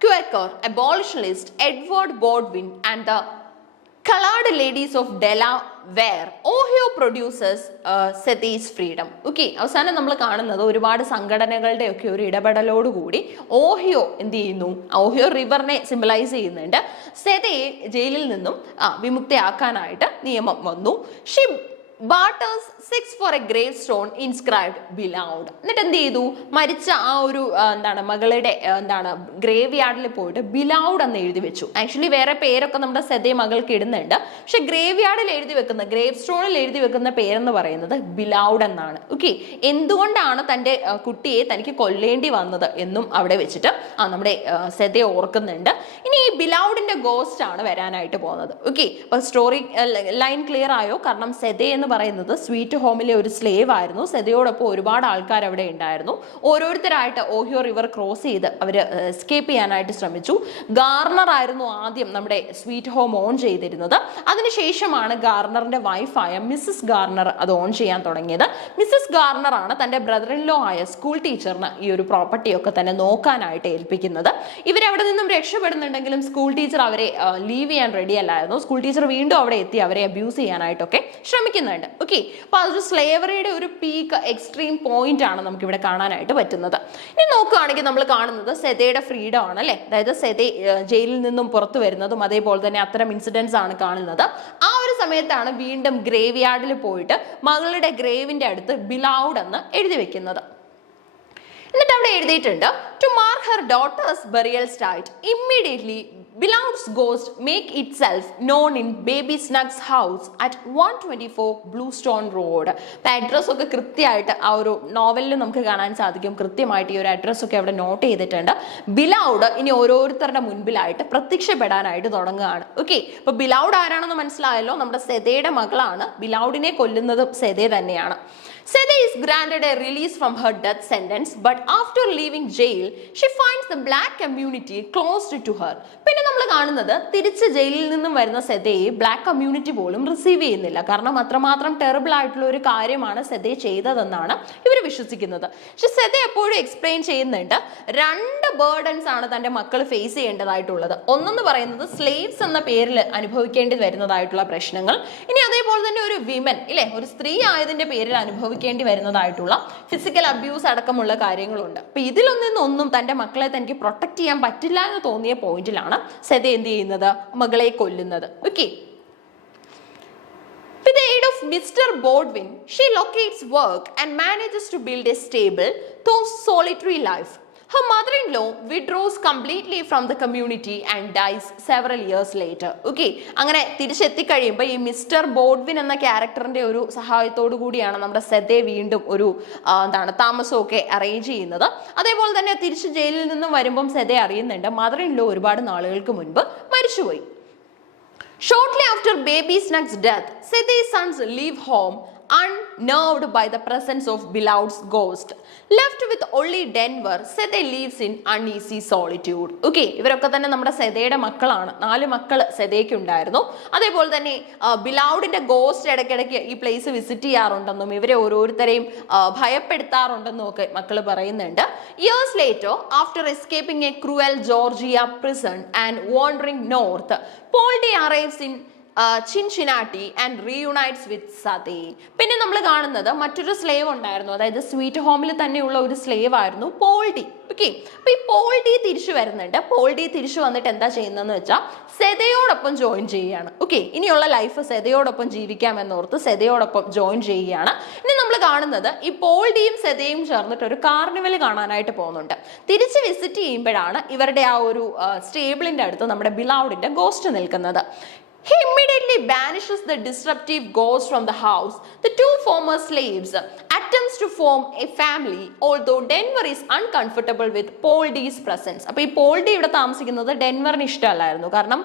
Quaker abolitionist Edward Baldwin and the colored ladies of Delaware, Ohio produces Sede's freedom. Okay, അവസാനം നമ്മൾ കാണുന്നത് ഒരുപാട് സംഘടനകളുടെ ഒക്കെ ഒരു ഇടപെടലോടുകൂടി Ohio എന്ത് ചെയ്യുന്നു, Ohio റിവറിനെ symbolise ചെയ്യുന്നുണ്ട്. സെതയെ ജയിലിൽ നിന്നും വിമുക്തയാക്കാനായിട്ട് നിയമം വന്നു. She barters 6 for a gravestone inscribed beloved. എന്നിട്ട് എന്ത് ചെയ്തു, മരിച്ച ആ ഒരു മകളുടെ ഗ്രേവ് യാർഡിൽ പോയിട്ട് ബിലൗഡ് എന്ന് എഴുതി വെച്ചു. ആക്ച്വലി വേറെ പേരൊക്കെ നമ്മുടെ സെതേ മകൾക്ക് ഇടുന്നുണ്ട്, പക്ഷെ ഗ്രേവ് യാർഡിൽ എഴുതി വെക്കുന്ന, ഗ്രേവ് സ്റ്റോണിൽ എഴുതി വെക്കുന്ന പേരെന്ന് പറയുന്നത് ബിലൗഡ് എന്നാണ്. ഓക്കെ, എന്തുകൊണ്ടാണ് തൻ്റെ കുട്ടിയെ തനിക്ക് കൊല്ലേണ്ടി വന്നത് എന്നും അവിടെ വെച്ചിട്ട് നമ്മുടെ സെതേ ഓർക്കുന്നുണ്ട്. ഇനി ഈ ബിലൗഡിന്റെ ഗോസ്റ്റ് ആണ് വരാനായിട്ട് പോകുന്നത്. ഓക്കെ, അപ്പൊ സ്റ്റോറി ലൈൻ ക്ലിയർ ആയോ? കാരണം സെതേ എന്ന് പറയുന്നത് സ്വീറ്റ് ഹോമിലെ ഒരു സ്ലേവ് ആയിരുന്നു. സെതയോടൊപ്പം ഒരുപാട് ആൾക്കാർ അവിടെ ഉണ്ടായിരുന്നു. ഓരോരുത്തരായിട്ട് ഓഹിയോ റിവർ ക്രോസ് ചെയ്ത് അവർ എസ്കേപ്പ് ചെയ്യാനായിട്ട് ശ്രമിച്ചു. ഗാർണർ ആയിരുന്നു ആദ്യം നമ്മുടെ സ്വീറ്റ് ഹോം ഓൺ ചെയ്തിരുന്നത്. അതിനുശേഷമാണ് ഗാർണറിന്റെ വൈഫായ മിസ്സസ് ഗാർണർ അത് ഓൺ ചെയ്യാൻ തുടങ്ങിയത്. മിസ്സസ് ഗാർണർ ആണ് തന്റെ ബ്രദർ ഇൻ ലോ ആയ സ്കൂൾ ടീച്ചറിന് ഈ ഒരു പ്രോപ്പർട്ടിയൊക്കെ തന്നെ നോക്കാനായിട്ട് ഏൽപ്പിക്കുന്നത്. ഇവരവിടെ നിന്നും രക്ഷപ്പെടുന്നുണ്ടെങ്കിലും സ്കൂൾ ടീച്ചർ അവരെ ലീവ് ചെയ്യാൻ റെഡി അല്ലായിരുന്നു. സ്കൂൾ ടീച്ചർ വീണ്ടും അവിടെ എത്തി അവരെ അബ്യൂസ് ചെയ്യാനായിട്ടൊക്കെ ശ്രമിക്കുന്നുണ്ട്. ഓക്കെ, അപ്പൊ അതൊരു സ്ലേവറിയുടെ ഒരു പീക്ക് എക്സ്ട്രീം പോയിന്റ് ആണ് നമുക്ക് ഇവിടെ കാണാനായിട്ട് പറ്റുന്നത്. ഇനി നോക്കുകയാണെങ്കിൽ നമ്മൾ കാണുന്നത് സെതയുടെ ഫ്രീഡം ആണ് അല്ലെ. അതായത് സെതേ ജയിലിൽ നിന്നും പുറത്തു വരുന്നതും അതേപോലെ തന്നെ അത്തരം ഇൻസിഡൻസ് ആണ് കാണുന്നത്. ആ ഒരു സമയത്താണ് വീണ്ടും ഗ്രേവ് യാർഡിൽ പോയിട്ട് മകളുടെ ഗ്രേവിന്റെ അടുത്ത് ബിലൗഡ് എന്ന് എഴുതി വെക്കുന്നത്. എന്നിട്ട് അവിടെ എഴുതിയിട്ടുണ്ട്, to mark her daughter's burial site immediately Beloved's ghost make itself known in Baby Suggs house at 124 Bluestone Road. അപ്പം അഡ്രസ് ഒക്കെ കൃത്യമായിട്ട് ആ ഒരു നോവലിൽ നമുക്ക് കാണാൻ സാധിക്കും. കൃത്യമായിട്ട് ഈ ഒരു അഡ്രസ് ഒക്കെ അവിടെ നോട്ട് ചെയ്തിട്ടുണ്ട്. ബിലൗഡ് ഇനി ഓരോരുത്തരുടെ മുൻപിലായിട്ട് പ്രത്യക്ഷപ്പെടാനായിട്ട് തുടങ്ങുകയാണ്. ഓക്കെ, അപ്പൊ ബിലൗഡ് ആരാണെന്ന് മനസ്സിലായല്ലോ, നമ്മുടെ സെതയുടെ മകളാണ്. ബിലൗഡിനെ കൊല്ലുന്നതും സെതേ തന്നെയാണ്. Sede is granted a release from her death sentence, but after leaving jail, she finds the black community closed to her. പിന്നെ നമ്മൾ കാണുന്നത് തിരിച്ച് ജയിലിൽ നിന്നും വരുന്ന സെതയെ ബ്ലാക്ക് കമ്മ്യൂണിറ്റി പോലും റിസീവ് ചെയ്യുന്നില്ല. കാരണം അത്രമാത്രം ടെറിബിൾ ആയിട്ടുള്ള ഒരു കാര്യമാണ് സെതേ ചെയ്തതെന്നാണ് ഇവർ വിശ്വസിക്കുന്നത്. പക്ഷെ സെതേ എപ്പോഴും എക്സ്പ്ലെയിൻ ചെയ്യുന്നുണ്ട്, രണ്ട് ബേർഡൻസ് ആണ് തന്റെ മക്കൾ ഫേസ് ചെയ്യേണ്ടതായിട്ടുള്ളത്. ഒന്നെന്ന് പറയുന്നത് സ്ലേവ്സ് എന്ന പേരിൽ അനുഭവിക്കേണ്ടി വരുന്നതായിട്ടുള്ള പ്രശ്നങ്ങൾ, ഇനി അതേപോലെ തന്നെ ഒരു വിമൻ ഇല്ലേ, ഒരു സ്ത്രീ ആയതിന്റെ പേരിൽ അനുഭവിക്കേണ്ടി വരുന്നതായിട്ടുള്ള ഫിസിക്കൽ അബ്യൂസ് അടക്കമുള്ള കാര്യങ്ങളുണ്ട്. അപ്പൊ ഇതിലൊന്നും തന്റെ മക്കളെ തനിക്ക് പ്രൊട്ടക്ട് ചെയ്യാൻ പറ്റില്ല എന്ന് തോന്നിയ പോയിന്റിലാണ് സെതേ എന്ത് ചെയ്യുന്നത്, മകളെ കൊല്ലുന്നത്. Okay, with the aid of Mr. Baldwin, she locates work and manages to build a stable though solitary life. Her mother-in-law withdraws completely from the community and dies several years later. Okay, അങ്ങനെ തിരിച്ചെത്തി കഴിയുമ്പോൾ ഈ mister ബോഡ്വിൻ എന്ന ക്യാരക്ടറിന്റെ ഒരു സഹായത്തോടു കൂടിയാണ് നമ്മുടെ സെതേ വീണ്ടും ഒരു താമസമൊക്കെ അറേഞ്ച് ചെയ്യുന്നത്. അതേപോലെ തന്നെ തിരിച്ച് ജയിലിൽ നിന്നും വരുമ്പം സെതേ അറിയുന്നുണ്ട് മദർ-ഇൻ-ലോ ഒരുപാട് നാളുകൾക്ക് മുൻപ് മരിച്ചുപോയി. Shortly after baby Snug's death, Sede's sons leave home unnerved by the presence of beloved's ghost. Left with only Denver, Sede lives in uneasy solitude. Okay, ഇവരൊക്കെ തന്നെ നമ്മുടെ സെതയുടെ മക്കളാണ്. 4 മക്കൾ സെതയ്ക്ക് ഉണ്ടായിരുന്നു. അതേപോലെ തന്നെ ബിലൗഡിന്റെ ഗോസ്റ്റ് ഇടയ്ക്കിടയ്ക്ക് ഈ പ്ലേസ് വിസിറ്റ് ചെയ്യാറുണ്ടെന്നും ഇവരെ ഓരോരുത്തരെയും ഭയപ്പെടുത്താറുണ്ടെന്നും ഒക്കെ മക്കൾ പറയുന്നുണ്ട്. Years later, after escaping a cruel Georgia prison and wandering north, Poldy arrives in Cincinnati and reunites with Sethe. പിന്നെ നമ്മൾ കാണുന്നത് മറ്റൊരു സ്ലേവ് ഉണ്ടായിരുന്നു, അതായത് സ്വീറ്റ് ഹോമിൽ തന്നെയുള്ള ഒരു സ്ലേവ് ആയിരുന്നു പോൾഡി. ഓക്കെ, അപ്പൊ ഈ പോൾഡി തിരിച്ചു വരുന്നുണ്ട്. പോൾഡി തിരിച്ചു വന്നിട്ട് എന്താ ചെയ്യുന്നതെന്ന് വെച്ചാൽ സെതയോടൊപ്പം ജോയിൻ ചെയ്യുകയാണ്. ഓക്കെ, ഇനിയുള്ള ലൈഫ് സെതയോടൊപ്പം ജീവിക്കാമെന്നോർത്ത് സെതയോടൊപ്പം ജോയിൻ ചെയ്യുകയാണ്. ഇനി നമ്മൾ കാണുന്നത് ഈ പോൾഡിയും സെതയും ചേർന്നിട്ട് ഒരു കാർണിവൽ കാണാനായിട്ട് പോകുന്നുണ്ട്. തിരിച്ച് വിസിറ്റ് ചെയ്യുമ്പോഴാണ് ഇവരുടെ ആ ഒരു സ്റ്റേബിളിന്റെ അടുത്ത് നമ്മുടെ ബിലൗഡിന്റെ ഗോസ്റ്റ് നിൽക്കുന്നത്. He immediately banishes the disruptive ghost from the house. The 2 former slaves attempts to form a family, although Denver is uncomfortable with Poldy's presence. അപ്പോൾ ഈ പോൾഡി ഇവിടെ താമസിക്കുന്നത് ഡെൻവറിന് ഇഷ്ടമല്ലായിരുന്നു, കാരണം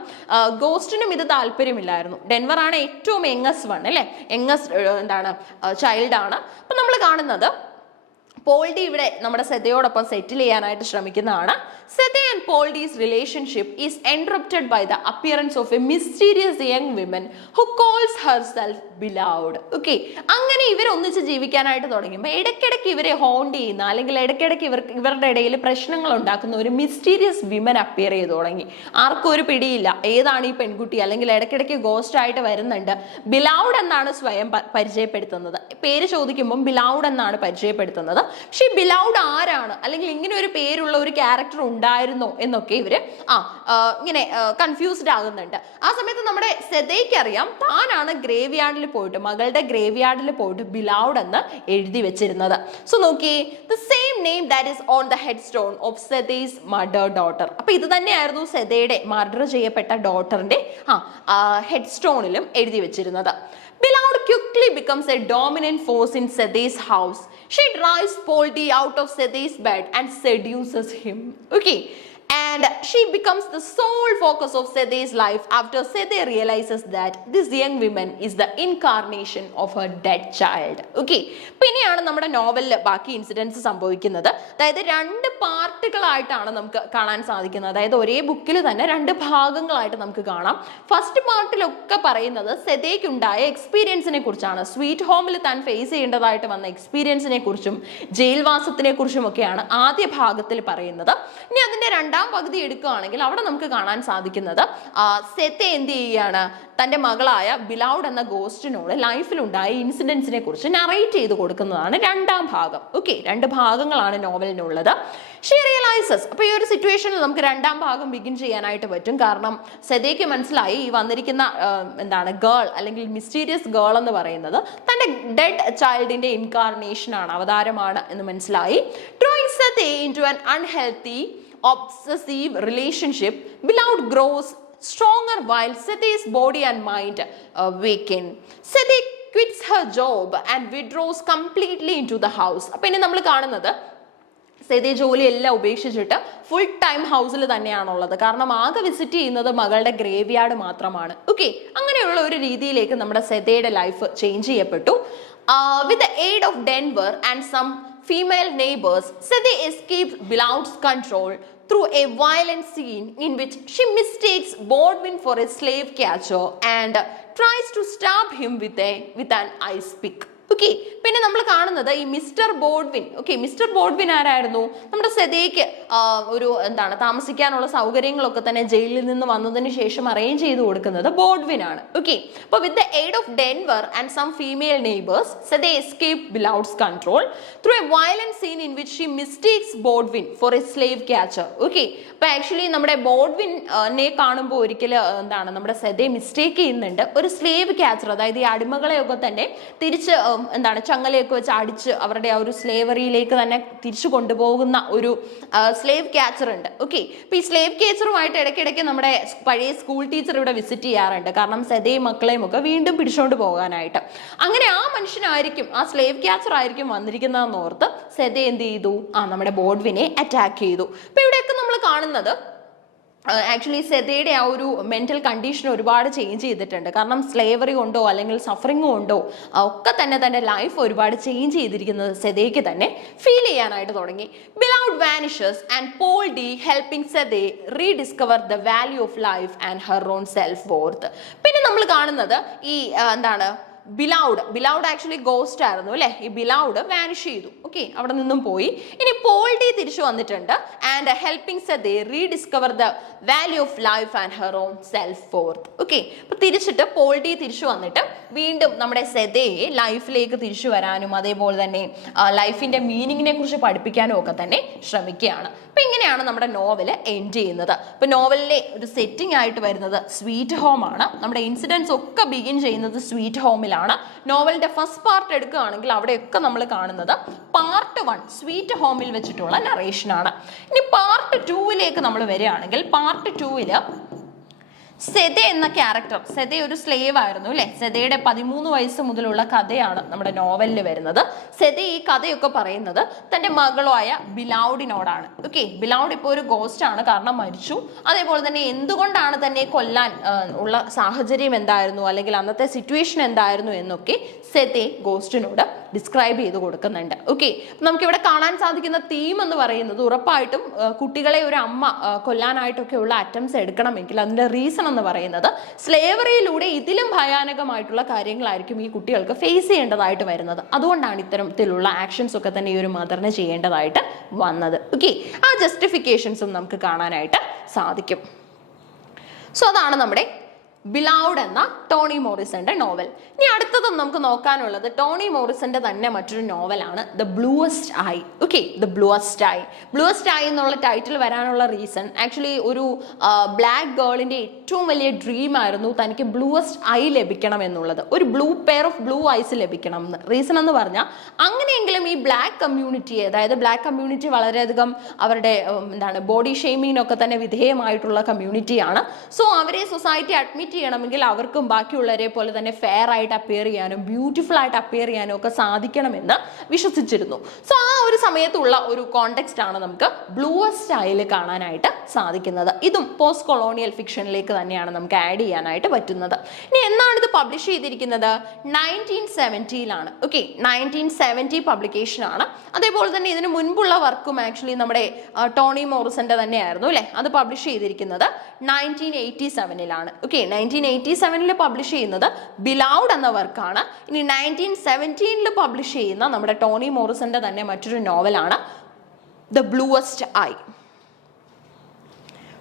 ഗോസ്റ്റിനും ഇത് താല്പര്യമില്ലായിരുന്നു. ഡെൻവർ ആണ് ഏറ്റവും യങ്ങസ്റ്റ് വൺ അല്ലേ, യങ്ങസ്റ്റ് ചൈൽഡ് ആണ്. അപ്പം നമ്മൾ കാണുന്നത് പോൾഡി ഇവിടെ നമ്മുടെ സെതയോടൊപ്പം സെറ്റിൽ ചെയ്യാനായിട്ട് ശ്രമിക്കുന്നതാണ്. Sethe and Paul D's relationship is interrupted by the appearance of a mysterious young women who calls herself Beloved. Okay, അങ്ങനെ ഇവർ ഒന്നിച്ച് ജീവിക്കാനായിട്ട് തുടങ്ങുമ്പോൾ ഇടയ്ക്കിടയ്ക്ക് ഇവരെ ഹോണ്ട് ചെയ്യുന്ന അല്ലെങ്കിൽ ഇടയ്ക്കിടയ്ക്ക് ഇവരുടെ ഇടയിൽ പ്രശ്നങ്ങൾ ഉണ്ടാക്കുന്ന ഒരു മിസ്റ്റീരിയസ് വിമൻ അപ്പിയർ ചെയ്ത് തുടങ്ങി. ആർക്കും ഒരു പിടിയില്ല ഏതാണ് ഈ പെൺകുട്ടി, അല്ലെങ്കിൽ ഇടയ്ക്കിടയ്ക്ക് ഗോസ്റ്റ് ആയിട്ട് വരുന്നുണ്ട്. ബിലൗഡ് എന്നാണ് സ്വയം പരിചയപ്പെടുത്തുന്നത്. പേര് ചോദിക്കുമ്പോൾ ബിലൗഡ് എന്നാണ് പരിചയപ്പെടുത്തുന്നത്. പക്ഷേ ബിലൗഡ് ആരാണ്, അല്ലെങ്കിൽ ഇങ്ങനെ ഒരു പേരുള്ള ഒരു ക്യാരക്ടർ ഉണ്ടായിരുന്നോ എന്നൊക്കെ ഇവര് ഇങ്ങനെ കൺഫ്യൂസ്ഡ് ആകുന്നുണ്ട്. ആ സമയത്ത് നമ്മുടെ സെതയ്ക്ക് അറിയാം താനാണ് ഗ്രേവ് യാർഡിൽ പോയിട്ട്, മകളുടെ ഗ്രേവ് യാർഡിൽ പോയിട്ട് ബിലൗഡ് എന്ന് എഴുതി വെച്ചിരുന്നത്. സോ നോക്കിയേ, the same name that is on the headstone of Sethe's murder daughter. അപ്പൊ ഇത് തന്നെയായിരുന്നു സെതയുടെ മർഡർ ചെയ്യപ്പെട്ട ഡോട്ടറിന്റെ ഹെഡ് സ്റ്റോണിലും എഴുതി വെച്ചിരുന്നത്. Beloved quickly becomes a dominant force in Sede's house. She drives Poldi out of Sede's bed and seduces him. Okay. And she becomes the sole focus of Sede's life after Sede realizes that this young woman is the incarnation of her dead child. Okay. പിന്നെയാണ് നമ്മുടെ നോവലിൽ ബാക്കി incidents സംഭവിക്കുന്നത്. അതായത് 2 പാർട്ടുകളായിട്ടാണ് നമുക്ക് കാണാൻ സാധിക്കുന്നത്. അതായത് ഒരേ ബുക്കിൽ തന്നെ 2 ഭാഗങ്ങളായിട്ട് നമുക്ക് കാണാം. ഫസ്റ്റ് പാർട്ടിലൊക്കെ പറയുന്നത് സെതയ്ക്കുണ്ടായ എക്സ്പീരിയൻസിനെ കുറിച്ചാണ്. സ്വീറ്റ് ഹോമിൽ താൻ ഫേസ് ചെയ്യേണ്ടതായിട്ട് വന്ന എക്സ്പീരിയൻസിനെ കുറിച്ചും ജയിൽവാസത്തിനെ കുറിച്ചും ഒക്കെയാണ് ആദ്യ ഭാഗത്തിൽ പറയുന്നത്. ഇനി അതിന്റെ രണ്ടാം പകുതി എടുക്കുകയാണെങ്കിൽ അവിടെ നമുക്ക് കാണാൻ സാധിക്കുന്നത് സെതെ എന്ത് ചെയ്യുകയാണ്, തന്റെ മകളായ ബിലൗഡ് എന്ന ഗോസ്റ്റിനോട് ലൈഫിലുണ്ടായ ഇൻസിഡൻസിനെ കുറിച്ച് നറേറ്റ് ചെയ്ത് കൊടുക്കുന്നതാണ് രണ്ടാം ഭാഗം. ഓക്കെ, 2 ഭാഗങ്ങളാണ് നോവലിനുള്ളത്. ഷീ റിയലൈസസ്, അപ്പൊ ഈ ഒരു സിറ്റുവേഷനിൽ നമുക്ക് രണ്ടാം ഭാഗം ബിഗിൻ ചെയ്യാനായിട്ട് പറ്റും. കാരണം സെതയ്ക്ക് മനസ്സിലായി ഈ വന്നിരിക്കുന്ന ഗേൾ അല്ലെങ്കിൽ മിസ്റ്റീരിയസ് ഗേൾ എന്ന് പറയുന്നത് തന്റെ ഡെഡ് ചൈൽഡിന്റെ ഇൻകാർണേഷൻ ആണ്, അവതാരമാണ് എന്ന് മനസ്സിലായി. Drawing Sethe into an unhealthy obsessive relationship, Beloved grows stronger while Sede's body and mind weaken. Sede quits her job and withdraws completely into the house. അപ്പോൾ ഇനി നമ്മൾ കാണുന്നത് സെതെ ജോലിയെല്ലാം ഉപേക്ഷിച്ചിട്ട് ഫുൾ ടൈം ഹൗസിൽ തന്നെയാണുള്ളത്. കാരണം ആകെ വിസിറ്റ് ചെയ്യുന്നത് മകളുടെ ഗ്രേവ് യാർഡ് മാത്രമാണ്. ഓക്കെ, അങ്ങനെയുള്ള ഒരു രീതിയിലേക്ക് നമ്മുടെ സെതയുടെ ലൈഫ് ചേഞ്ച് ചെയ്യപ്പെട്ടു. With the aid of Denver and some female neighbors, Sede escaped Beloved's control through a violent scene in which she mistakes Baldwin for a slave catcher and tries to stab him with an ice pick. Okay, പിന്നെ നമ്മൾ കാണുന്നത് ഈ mister ബോഡ്വിൻ. Okay, mister ബോഡ്വിൻ ആരായിരുന്നു? നമ്മുടെ സെതയ്ക്ക് ഒരു താമസിക്കാനുള്ള സൗകര്യങ്ങളൊക്കെ തന്നെ ജയിലിൽ നിന്ന് വന്നതിന് ശേഷം അറേഞ്ച് ചെയ്ത് കൊടുക്കുന്നത് ബോഡ്വിൻ ആണ്. ഓക്കെ, അപ്പോൾ with the aid of Denver and some female neighbours Sethe escaped Beloved's control through a violent scene in which she mistakes Bodwin for a slave catcher. Okay, അപ്പോൾ ആക്ച്വലി നമ്മുടെ ബോഡ്വിനെ കാണുമ്പോൾ ഒരിക്കലും നമ്മുടെ സെതെ മിസ്റ്റേക്ക് ചെയ്യുന്നുണ്ട് ഒരു സ്ലേവ് ക്യാച്ചർ, അതായത് ഈ അടിമകളെയൊക്കെ തന്നെ തിരിച്ച് ചങ്ങലയൊക്കെ വെച്ച് അടിച്ച് അവരുടെ ആ ഒരു സ്ലേവറിയിലേക്ക് തന്നെ തിരിച്ചു കൊണ്ടുപോകുന്ന ഒരു സ്ലേവ് ക്യാച്ചർ ഉണ്ട്. ഓക്കെ, അപ്പൊ ഈ സ്ലേവ് ക്യാച്ചറുമായിട്ട് ഇടയ്ക്കിടയ്ക്ക് നമ്മുടെ പഴയ സ്കൂൾ ടീച്ചർ ഇവിടെ വിസിറ്റ് ചെയ്യാറുണ്ട്. കാരണം സെതയും മക്കളെയും ഒക്കെ വീണ്ടും പിടിച്ചുകൊണ്ട് പോകാനായിട്ട്. അങ്ങനെ ആ മനുഷ്യനായിരിക്കും, ആ സ്ലേവ് ക്യാച്ചർ ആയിരിക്കും വന്നിരിക്കുന്നതെന്ന് ഓർത്ത് സെതെ എന്ത് ചെയ്തു, നമ്മുടെ ബോഡ്വിനെ അറ്റാക്ക് ചെയ്തു. അപ്പൊ ഇവിടെയൊക്കെ നമ്മൾ കാണുന്നത് ആക്ച്വലി സെതയുടെ ആ ഒരു മെന്റൽ കണ്ടീഷൻ ഒരുപാട് ചേഞ്ച് ചെയ്തിട്ടുണ്ട്. കാരണം സ്ലേവറി കൊണ്ടോ അല്ലെങ്കിൽ സഫറിങ് കൊണ്ടോ ഒക്കെ തന്നെ തന്റെ ലൈഫ് ഒരുപാട് ചേഞ്ച് ചെയ്തിരിക്കുന്നത് സെതയ്ക്ക് തന്നെ ഫീൽ ചെയ്യാനായിട്ട് തുടങ്ങി. Beloved vanishes and Paul D helping Sethe rediscover the value of life and her own self worth. പിന്നെ നമ്മൾ കാണുന്നത് ഈ ബിലൗഡ് ആക്ച്വലി ഗോസ്റ്റ് ആയിരുന്നു അല്ലെ. ഈ ബിലൗഡ് വാനിഷ് ചെയ്തു. ഓക്കെ, അവിടെ നിന്നും പോയി. ഇനി പോൾ ഡി തിരിച്ചു വന്നിട്ടുണ്ട് and helping Sethe rediscover the value of life and her own self worth. Okay, അപ്പൊ തിരിച്ചിട്ട് പോൾ ഡി തിരിച്ചു വന്നിട്ട് വീണ്ടും നമ്മുടെ സെതയെ ലൈഫിലേക്ക് തിരിച്ചു വരാനും അതേപോലെ തന്നെ ലൈഫിന്റെ മീനിങ്ങിനെ കുറിച്ച് പഠിപ്പിക്കാനും ഒക്കെ തന്നെ ശ്രമിക്കുകയാണ്. അപ്പൊ ഇങ്ങനെയാണ് നമ്മുടെ നോവല് എൻഡ് ചെയ്യുന്നത്. അപ്പൊ നോവലിലെ ഒരു സെറ്റിംഗ് ആയിട്ട് വരുന്നത് സ്വീറ്റ് ഹോം ആണ്. നമ്മുടെ ഇൻസിഡൻസ് ഒക്കെ ബിഗിൻ ചെയ്യുന്നത് സ്വീറ്റ് ഹോമിലാണ്. നോവലിന്റെ ഫസ്റ്റ് പാർട്ട് എടുക്കുകയാണെങ്കിൽ അവിടെയൊക്കെ നമ്മൾ കാണുന്നത് പാർട്ട് 1 സ്വീറ്റ് ഹോമിൽ വെച്ചിട്ടുള്ള നറേഷൻ ആണ്. ഇനി പാർട്ട് 2ലേക്ക് നമ്മൾ വരികയാണെങ്കിൽ പാർട്ട് 2 സെതെ എന്ന ക്യാരക്ടർ, സെതെ ഒരു സ്ലേവ് ആയിരുന്നു അല്ലെ. സെതയുടെ 13 വയസ്സ് മുതലുള്ള കഥയാണ് നമ്മുടെ നോവലിൽ വരുന്നത്. സെതെ ഈ കഥയൊക്കെ പറയുന്നത് തന്റെ മകളായ ബിലൗഡിനോടാണ്. ഓക്കെ, ബിലൗഡ് ഇപ്പോൾ ഒരു ഗോസ്റ്റ് ആണ്, കാരണം മരിച്ചു. അതേപോലെ തന്നെ എന്തുകൊണ്ടാണ് തന്നെ കൊല്ലാൻ ഉള്ള സാഹചര്യം എന്തായിരുന്നു അല്ലെങ്കിൽ അന്നത്തെ സിറ്റുവേഷൻ എന്തായിരുന്നു എന്നൊക്കെ സെതെ ഗോസ്റ്റിനോട് ഡിസ്ക്രൈബ് ചെയ്ത് കൊടുക്കുന്നുണ്ട്. ഓക്കെ, നമുക്കിവിടെ കാണാൻ സാധിക്കുന്ന തീം എന്ന് പറയുന്നത് ഉറപ്പായിട്ടും കുട്ടികളെ ഒരു അമ്മ കൊല്ലാനായിട്ടൊക്കെ ഉള്ള അറ്റംപ്റ്റ്സ് എടുക്കണമെങ്കിൽ അതിന്റെ റീസൺ എന്ന് പറയുന്നത് സ്ലേവറിയിലൂടെ ഇതിലും ഭയാനകമായിട്ടുള്ള കാര്യങ്ങളായിരിക്കും ഈ കുട്ടികൾക്ക് ഫേസ് ചെയ്യേണ്ടതായിട്ട് വരുന്നത്. അതുകൊണ്ടാണ് ഇത്തരത്തിലുള്ള ആക്ഷൻസ് ഒക്കെ തന്നെ ഈ ഒരു മദറിന് ചെയ്യേണ്ടതായിട്ട് വന്നത്. ഓക്കെ, ആ ജസ്റ്റിഫിക്കേഷൻസും നമുക്ക് കാണാനായിട്ട് സാധിക്കും. സോ അതാണ് നമ്മുടെ ബിലൗഡ് എന്ന ടോണി മോറിസന്റെ നോവൽ. ഇനി അടുത്തതും നമുക്ക് നോക്കാനുള്ളത് ടോണി മോറിസന്റെ തന്നെ മറ്റൊരു നോവലാണ് the Bluest Eye. Okay, the Bluest Eye. Bluest Eye എന്നുള്ള ടൈറ്റിൽ വരാനുള്ള റീസൺ ആക്ച്വലി ഒരു ബ്ലാക്ക് ഗേളിന്റെ ഏറ്റവും വലിയ ഡ്രീം ആയിരുന്നു തനിക്ക് ബ്ലൂവസ്റ്റ് ഐ ലഭിക്കണം എന്നുള്ളത്, ഒരു പെയർ ഓഫ് ബ്ലൂ ഐസ് ലഭിക്കണം എന്ന്. റീസൺ എന്ന് പറഞ്ഞാൽ അങ്ങനെയെങ്കിലും ഈ ബ്ലാക്ക് കമ്മ്യൂണിറ്റിയെ, അതായത് ബ്ലാക്ക് കമ്മ്യൂണിറ്റി വളരെയധികം അവരുടെ ബോഡി ഷെയ്മിങ്ങിനൊക്കെ തന്നെ വിധേയമായിട്ടുള്ള കമ്മ്യൂണിറ്റിയാണ്. സോ അവരെ സൊസൈറ്റി അഡ്മിറ്റ് ചെയ്യണമെങ്കിൽ അവർക്കും ബാക്കിയുള്ളവരെ പോലെ തന്നെ ഫെയർ ആയിട്ട് അപ്പിയർ ചെയ്യാനും ബ്യൂട്ടിഫുൾ ആയിട്ട് അപ്പിയർ ചെയ്യാനും ഒക്കെ സാധിക്കണമെന്ന് വിശ്വസിച്ചിരുന്നു. സോ ആ ഒരു സമയത്തുള്ള ഒരു കോണ്ടെക്സ്റ്റ് ആണ് നമുക്ക് ബ്ലൂവസ്റ്റ് ഐയിൽ കാണാനായിട്ട് സാധിക്കുന്നത്. ഇതും പോസ്റ്റ് കൊളോണിയൽ ഫിക്ഷനിലേക്ക് തന്നെയാണ് നമുക്ക് ആഡ് ചെയ്യാനായിട്ട് പറ്റുന്നത്. ഇനി എന്നാണ് ഇത് പബ്ലിഷ് ചെയ്തിരിക്കുന്നത്? 1970-ലാണ്. ഓക്കെ, 1970 പബ്ലിക്കേഷൻ ആണ്. അതേപോലെ തന്നെ ഇതിന് മുൻപുള്ള വർക്കും ആക്ച്വലി നമ്മുടെ ടോണി മോറിസന്റെ തന്നെയായിരുന്നു അല്ലെ. അത് പബ്ലിഷ് ചെയ്തിരിക്കുന്നത് 1987-ലാണ്. ഓക്കെ, 1987 പബ്ലിഷ് ചെയ്യുന്നത് ബിലൗഡ് എന്ന വർക്കാണ്. ഇനി 1917 പബ്ലിഷ് ചെയ്യുന്ന നമ്മുടെ ടോണി മോറിസന്റെ തന്നെ മറ്റൊരു നോവലാണ് ദ ബ്ലൂവസ്റ്റ് ഐ.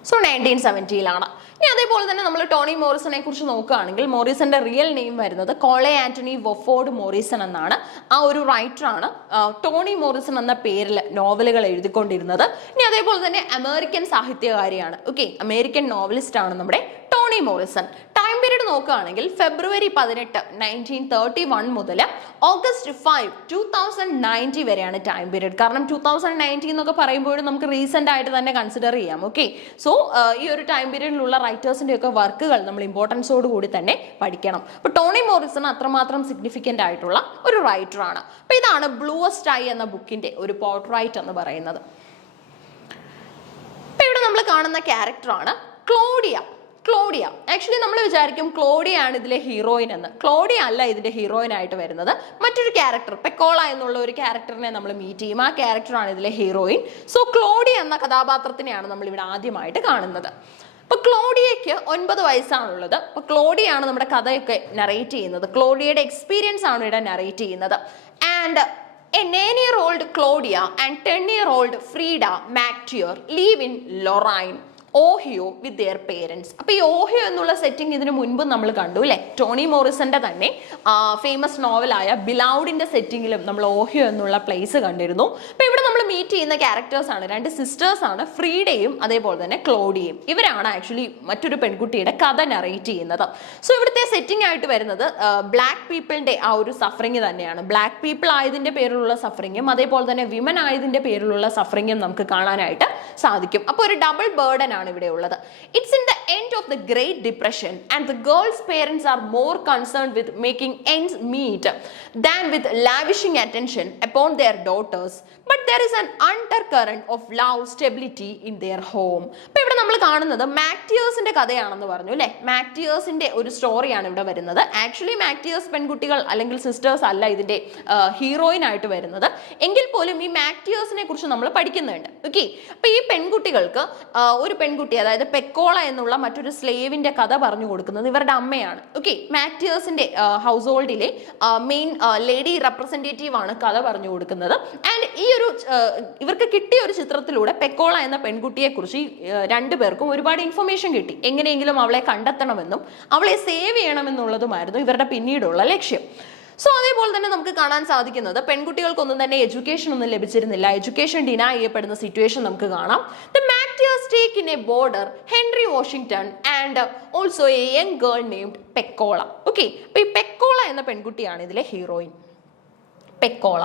സോ 1970-ലാണ്. ഇനി അതേപോലെ തന്നെ നമ്മൾ ടോണി മോറിസനെ കുറിച്ച് നോക്കുകയാണെങ്കിൽ മോറിസന്റെ റിയൽ നെയിം വരുന്നത് കോളെ ആന്റണി വൊഫോർഡ് മോറിസൺ എന്നാണ്. ആ ഒരു റൈറ്ററാണ് ടോണി മോറിസൺ എന്ന പേരിൽ നോവലുകൾ എഴുതിക്കൊണ്ടിരുന്നത്. ഇനി അതേപോലെ തന്നെ അമേരിക്കൻ സാഹിത്യകാരിയാണ്. ഓക്കെ, അമേരിക്കൻ നോവലിസ്റ്റ് ആണ് നമ്മുടെ ടോണി മോറിസൺ. ടൈം പീരീഡ് നോക്കുകയാണെങ്കിൽ ഫെബ്രുവരി 18, 1931 മുതൽ ഓഗസ്റ്റ് 5, 2090 വരെയാണ് ടൈം പീരീഡ്. കാരണം 2019 എന്നൊക്കെ പറയുമ്പോഴും നമുക്ക് റീസെന്റ് ആയിട്ട് തന്നെ കൺസിഡർ ചെയ്യാം. ഓക്കെ, സോ ഈ ഒരു ടൈം പീരീഡിലുള്ള റൈറ്റേഴ്സിന്റെ ഒക്കെ വർക്കുകൾ നമ്മൾ ഇമ്പോർട്ടൻസോട് കൂടി തന്നെ പഠിക്കണം. അപ്പൊ ടോണി മോറിസൺ അത്രമാത്രം സിഗ്നിഫിക്കന്റ് ആയിട്ടുള്ള ഒരു റൈറ്ററാണ്. അപ്പൊ ഇതാണ് ബ്ലൂവസ്റ്റ് ഐ എന്ന ബുക്കിന്റെ ഒരു പോർട്രൈറ്റ് എന്ന് പറയുന്നത്. ഇപ്പൊ ഇവിടെ നമ്മൾ കാണുന്ന ക്യാരക്ടറാണ് ക്ലോഡിയ. ആക്ച്വലി നമ്മൾ വിചാരിക്കും ക്ലോഡിയ ആണ് ഇതിലെ ഹീറോയിൻ എന്ന്. ക്ലോഡിയ അല്ല ഇതിന്റെ ഹീറോയിൻ ആയിട്ട് വരുന്നത്, മറ്റൊരു ക്യാരക്ടർ പെക്കോള എന്നുള്ള ഒരു ക്യാരക്ടറിനെ നമ്മൾ മീറ്റ് ചെയ്യും. ആ ക്യാരക്ടറാണ് ഇതിലെ ഹീറോയിൻ. സോ ക്ലോഡിയ എന്ന കഥാപാത്രത്തിനെയാണ് നമ്മൾ ഇവിടെ ആദ്യമായിട്ട് കാണുന്നത്. അപ്പൊ ക്ലോഡിയയ്ക്ക് 9 വയസ്സാണുള്ളത്. അപ്പൊ ക്ലോഡിയാണ് നമ്മുടെ കഥയൊക്കെ നറേറ്റ് ചെയ്യുന്നത്. ക്ലോഡിയയുടെ എക്സ്പീരിയൻസ് ആണ് ഇവിടെ നറേറ്റ് ചെയ്യുന്നത്. And a 9-year-old Claudia and 10-year-old Frida Mactier live in Lorraine, Ohio with their parents. അപ്പൊ ഈ ഓഹിയോ എന്നുള്ള സെറ്റിംഗ് ഇതിനു മുൻപ് നമ്മൾ കണ്ടു അല്ലെ. ടോണി മോറിസന്റെ തന്നെ ഫേമസ് നോവലായ ബിലൗഡിന്റെ സെറ്റിംഗിലും നമ്മൾ ഓഹിയോ എന്നുള്ള പ്ലേസ് കണ്ടിരുന്നു. അപ്പൊ ഇവിടെ നമ്മൾ മീറ്റ് ചെയ്യുന്ന ക്യാരക്ടേഴ്സ് ആണ്, 2 സിസ്റ്റേഴ്സ് ആണ്, ഫ്രീഡയും അതേപോലെ തന്നെ ക്ലോഡിയയും. ഇവരാണ് ആക്ച്വലി മറ്റൊരു പെൺകുട്ടിയുടെ കഥ നറേറ്റ് ചെയ്യുന്നത്. സോ ഇവിടുത്തെ സെറ്റിംഗ് ആയിട്ട് വരുന്നത് ബ്ലാക്ക് പീപ്പിളിന്റെ ആ ഒരു സഫറിങ് തന്നെയാണ്. ബ്ലാക്ക് പീപ്പിൾ ആയതിന്റെ പേരിലുള്ള സഫറിങ്ങും അതേപോലെ തന്നെ വിമൻ ആയതിന്റെ പേരിലുള്ള സഫറിങ്ങും നമുക്ക് കാണാനായിട്ട് സാധിക്കും. അപ്പൊ ഒരു ഡബിൾ ബേർഡൻ ആണ് ഇവിടെ ഉള്ളത്. It's in the end of the Great Depression and the girl's parents are more concerned with making ends meet than with lavishing attention upon their daughters, but there is an undercurrent of love, stability in their home. അപ്പോൾ ഇവിടെ നമ്മൾ കാണുന്നത് മാക്ടിയേഴ്സിന്റെ കഥയാണെന്ന് പറഞ്ഞു അല്ലേ. മാക്ടിയേഴ്സിന്റെ ഒരു സ്റ്റോറിയാണ് ഇവിടെ വരുന്നത്. ആക്ച്വലി മാക്ടിയേഴ്സ് പെൺകുട്ടികൾ അല്ലെങ്കിൽ സിസ്റ്റേഴ്സ് അല്ല ഇതിന്റെ ഹീറോയിൻ ആയിട്ട് വരുന്നത്. എങ്കിൽ പോലും ഈ മാക്ടിയേഴ്സിനെ കുറിച്ച് നമ്മൾ പഠിക്കുന്നുണ്ട്. ഓക്കെ, അപ്പൊ ഈ പെൺകുട്ടികൾക്ക് ഒരു പെൺകുട്ടി, അതായത് പെക്കോള എന്നുള്ള മറ്റൊരു സ്ലേവിന്റെ കഥ പറഞ്ഞു കൊടുക്കുന്നത് ഇവരുടെ അമ്മയാണ്. ഓക്കെ, മാക്ടിയേഴ്സിന്റെ ഹൗസ് ഹോൾഡിലെ മെയിൻ ലേഡി റെപ്രസെന്റേറ്റീവ് ആണ് കഥ പറഞ്ഞു കൊടുക്കുന്നത്. ആൻഡ് ഈ ഒരു ഇവർക്ക് കിട്ടിയ ഒരു ചിത്രത്തിലൂടെ പെക്കോള എന്ന പെൺകുട്ടിയെ കുറിച്ച് 2 പേർക്കും ഒരുപാട് ഇൻഫർമേഷൻ കിട്ടി. എങ്ങനെയെങ്കിലും അവളെ കണ്ടെത്തണമെന്നും അവളെ സേവ് ചെയ്യണമെന്നുള്ളതുമായിരുന്നു ഇവരുടെ പിന്നീടുള്ള ലക്ഷ്യം. സോ അതേപോലെ തന്നെ നമുക്ക് കാണാൻ സാധിക്കുന്നത് പെൺകുട്ടികൾക്കൊന്നും തന്നെ എഡ്യൂക്കേഷൻ ഒന്നും ലഭിച്ചിരുന്നില്ല. എഡ്യൂക്കേഷൻ ഡിനൈ ചെയ്യപ്പെടുന്ന സിറ്റുവേഷൻ നമുക്ക് കാണാം. The Mactiers take in a boarder Henry Washington and also a young girl named Pecola. Okay, അപ്പൊ ഈ പെക്കോള എന്ന പെൺകുട്ടിയാണ് ഇതിലെ ഹീറോയിൻ. പെക്കോള.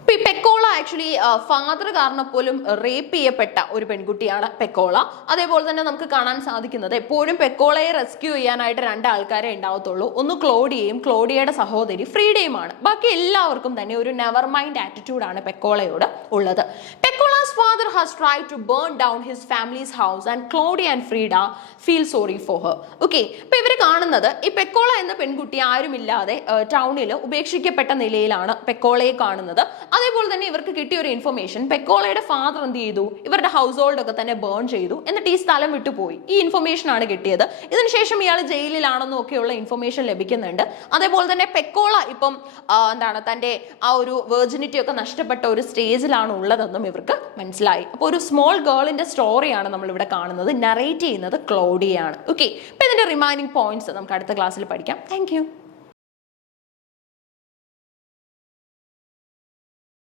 അപ്പൊ ഈ പെക്കോള ആക്ച്വലി ഫാദർ കാരണം പോലും റേപ്പ് ചെയ്യപ്പെട്ട ഒരു പെൺകുട്ടിയാണ് പെക്കോള. അതേപോലെ തന്നെ നമുക്ക് കാണാൻ സാധിക്കുന്നത് എപ്പോഴും പെക്കോളയെ റെസ്ക്യൂ ചെയ്യാനായിട്ട് 2 ആൾക്കാരെ ഉണ്ടാവത്തുള്ളൂ. ഒന്ന് ക്ലോഡിയയും ക്ലോഡിയയുടെ സഹോദരി ഫ്രീഡയുമാണ്. ബാക്കി എല്ലാവർക്കും തന്നെ ഒരു നെവർ മൈൻഡ് ആറ്റിറ്റ്യൂഡാണ് പെക്കോളയോട് ഉള്ളത്. Pecola's father has tried to burn down his family's house and Claudia and Frida feel sorry for her. Okay, അപ്പോൾ ഇവർ കാണുന്നത് ഈ പെക്കോള എന്ന പെൺകുട്ടി ആരുമില്ലാതെ ടൗണിൽ ഉപേക്ഷിക്കപ്പെട്ട നിലയിലാണ് പെക്കോളയെ കാണുന്നത്. അതേപോലെ തന്നെ ഇവർക്ക് കിട്ടിയ ഒരു ഇൻഫർമേഷൻ, പെക്കോളയുടെ ഫാദർ എന്ത് ചെയ്തു, ഇവരുടെ ഹൗസ് ഹോൾഡ് ഒക്കെ തന്നെ ബേൺ ചെയ്തു, എന്നിട്ട് ഈ സ്ഥലം വിട്ടുപോയി. ഈ ഇൻഫർമേഷൻ ആണ് കിട്ടിയത്. ഇതിനുശേഷം ഇയാൾ ജയിലിലാണെന്നും ഒക്കെയുള്ള ഇൻഫർമേഷൻ ലഭിക്കുന്നുണ്ട്. അതേപോലെ തന്നെ പെക്കോള ഇപ്പം തന്റെ ആ ഒരു വെർജിനിറ്റി ഒക്കെ നഷ്ടപ്പെട്ട ഒരു സ്റ്റേജിലാണ് ഉള്ളതെന്നും ഇവർക്ക് മനസ്സിലായി. അപ്പോൾ ഒരു സ്മോൾ ഗേളിന്റെ സ്റ്റോറിയാണ് നമ്മൾ ഇവിടെ കാണുന്നത്. നറേറ്റ് ചെയ്യുന്നത് ക്ലോഡിയാണ്. ഓക്കെ, അപ്പൊ ഇതിന്റെ റിമൈനിങ് പോയിന്റ്സ് നമുക്ക് അടുത്ത ക്ലാസ്സിൽ പഠിക്കാം. താങ്ക്